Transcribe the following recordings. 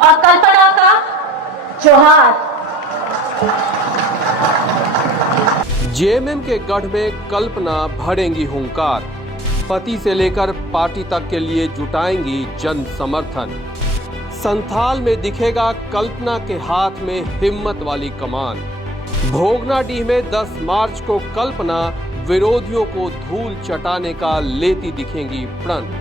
और कल्पना का जोहार। जेएमएम के गढ़ में कल्पना भरेंगी हुंकार, पति से लेकर पार्टी तक के लिए जुटाएंगी जन समर्थन। संथाल में दिखेगा कल्पना के हाथ में हिम्मत वाली कमान। भोगनाडीह में 10 मार्च को कल्पना विरोधियों को धूल चटाने का लेती दिखेंगी प्रण।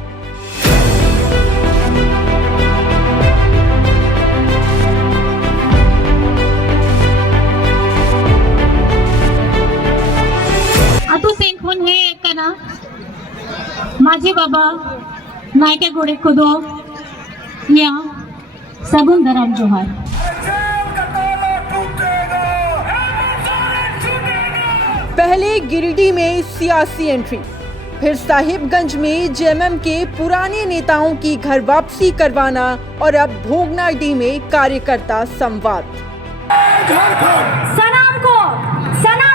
माझे बाबा नायके गोडे खुदो या सगुंदराम जोहार। पहले गिरिडीह में सियासी एंट्री, फिर साहिबगंज में जेएमएम के पुराने नेताओं की घर वापसी करवाना और अब भोगनाडीह में कार्यकर्ता संवाद। सलाम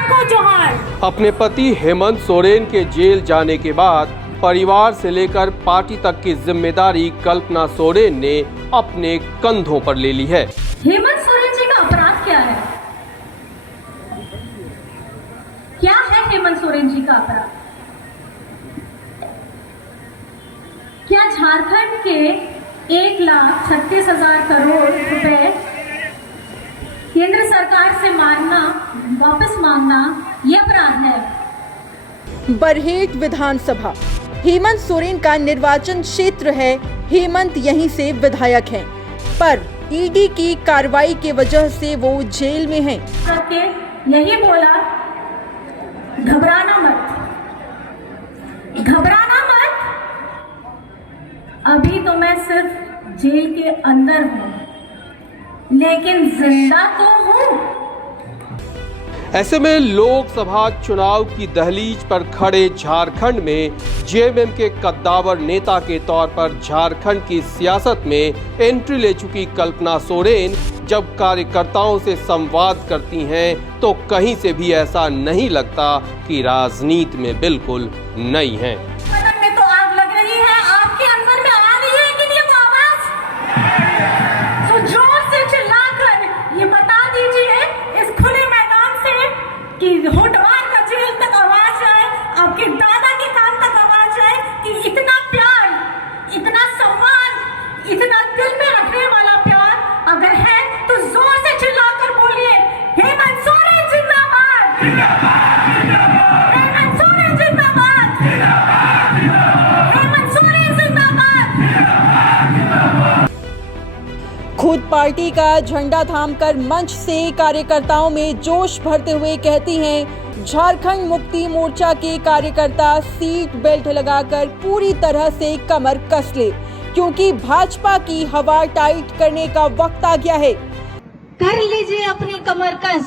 को जोहार। अपने पति हेमंत सोरेन के जेल जाने के बाद परिवार से लेकर पार्टी तक की जिम्मेदारी कल्पना सोरेन ने अपने कंधों पर ले ली है। हेमंत सोरेन जी का अपराध क्या है? क्या है हेमंत सोरेन जी का अपराध? क्या झारखंड के 1,36,000 करोड़ रुपए केंद्र सरकार से वापस मांगना यह अपराध है? बरहेट विधानसभा हेमंत सोरेन का निर्वाचन क्षेत्र है। हेमंत यहीं से विधायक हैं, पर ईडी की कार्रवाई के वजह से वो जेल में हैं। करके यही बोला, घबराना मत। अभी तो मैं सिर्फ जेल के अंदर हूँ, लेकिन जिंदा तो हूँ। ऐसे में लोकसभा चुनाव की दहलीज पर खड़े झारखंड में जेएमएम के कद्दावर नेता के तौर पर झारखंड की सियासत में एंट्री ले चुकी कल्पना सोरेन जब कार्यकर्ताओं से संवाद करती हैं तो कहीं से भी ऐसा नहीं लगता कि राजनीति में बिल्कुल नई हैं। होटवार का जेल तक आवाज आए, आपके दादा के काम तक आवाज आए कि इतना प्यार, इतना सम्मान, इतना दिल में रखने वाला प्यार अगर है तो जोर से चिल्लाकर बोलिए, हेमंत सोरेन जिंदाबाद, हेमंत सोरेन जिंदाबाद, हेमंत सोरेन जिंदाबाद। खुद पार्टी का झंडा थामकर मंच से कार्यकर्ताओं में जोश भरते हुए कहती हैं, झारखंड मुक्ति मोर्चा के कार्यकर्ता सीट बेल्ट लगाकर पूरी तरह से कमर कस ले, क्योंकि भाजपा की हवा टाइट करने का वक्त आ गया है। कर लीजिए अपनी कमर कस।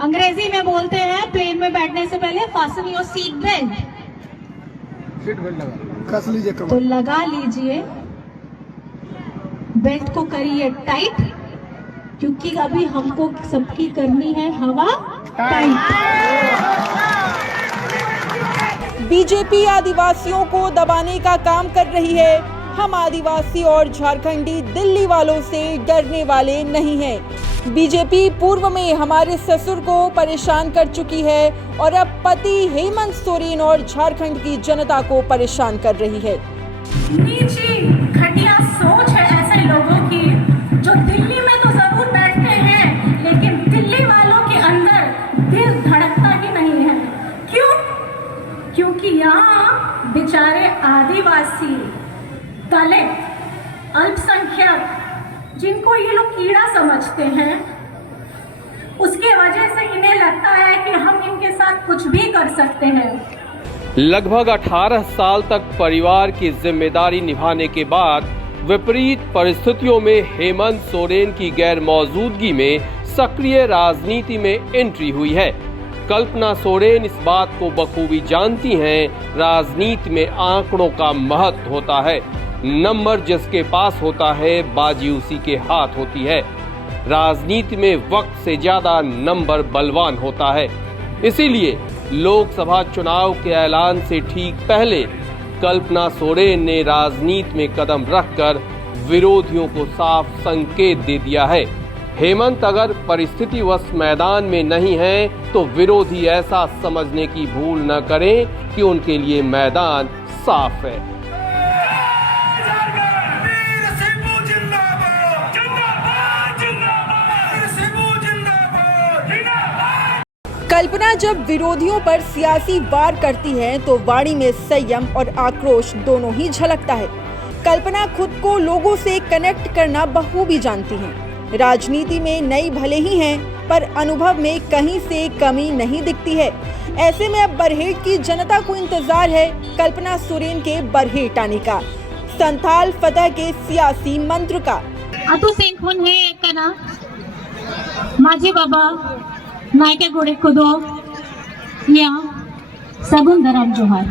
अंग्रेजी में बोलते हैं प्लेन में बैठने से पहले fasten your seat belt. Seat belt लगा कस लीजिए कमर। तो लगा लीजिए, बेल्ट को करिए टाइट, क्योंकि अभी हमको सबकी करनी है हवा टाइट। बीजेपी आदिवासियों को दबाने का काम कर रही है। हम आदिवासी और झारखंडी दिल्ली वालों से डरने वाले नहीं हैं। बीजेपी पूर्व में हमारे ससुर को परेशान कर चुकी है और अब पति हेमंत सोरेन और झारखंड की जनता को परेशान कर रही है। नीची घटिया सोच है ऐसे लोगों की जो दिल्ली में तो जरूर बैठते हैं, लेकिन दिल्ली वालों के अंदर दिल धड़कता ही नहीं है। क्यों? क्योंकि यहाँ बेचारे आदिवासी, दलित, अल्पसंख्यक, जिनको ये लोग कीड़ा समझते हैं, उसके वजह से इन्हें लगता है कि हम इनके साथ कुछ भी कर सकते हैं। लगभग 18 साल तक परिवार की जिम्मेदारी निभाने के बाद विपरीत परिस्थितियों में हेमंत सोरेन की गैर मौजूदगी में सक्रिय राजनीति में एंट्री हुई है। कल्पना सोरेन इस बात को बखूबी जानती हैं, राजनीति में आंकड़ों का महत्व होता है। नंबर जिसके पास होता है, बाजी उसी के हाथ होती है। राजनीति में वक्त से ज्यादा नंबर बलवान होता है। इसीलिए लोकसभा चुनाव के ऐलान से ठीक पहले कल्पना सोरेन ने राजनीति में कदम रखकर विरोधियों को साफ संकेत दे दिया है। हेमंत अगर परिस्थितिवश मैदान में नहीं है तो विरोधी ऐसा समझने की भूल न करें कि उनके लिए मैदान साफ है। कल्पना जब विरोधियों पर सियासी वार करती है तो वाणी में संयम और आक्रोश दोनों ही झलकता है। कल्पना खुद को लोगों से कनेक्ट करना बखूबी जानती हैं। राजनीति में नई भले ही हैं, पर अनुभव में कहीं से कमी नहीं दिखती है। ऐसे में अब बरहेट की जनता को इंतजार है कल्पना सोरेन के बरहेट आने का, संथाल फतह के सियासी मंत्र का। अतु सिंह हे एकना माझे बाबा नायके गोडे खुदो या सगुन दराम जोहार।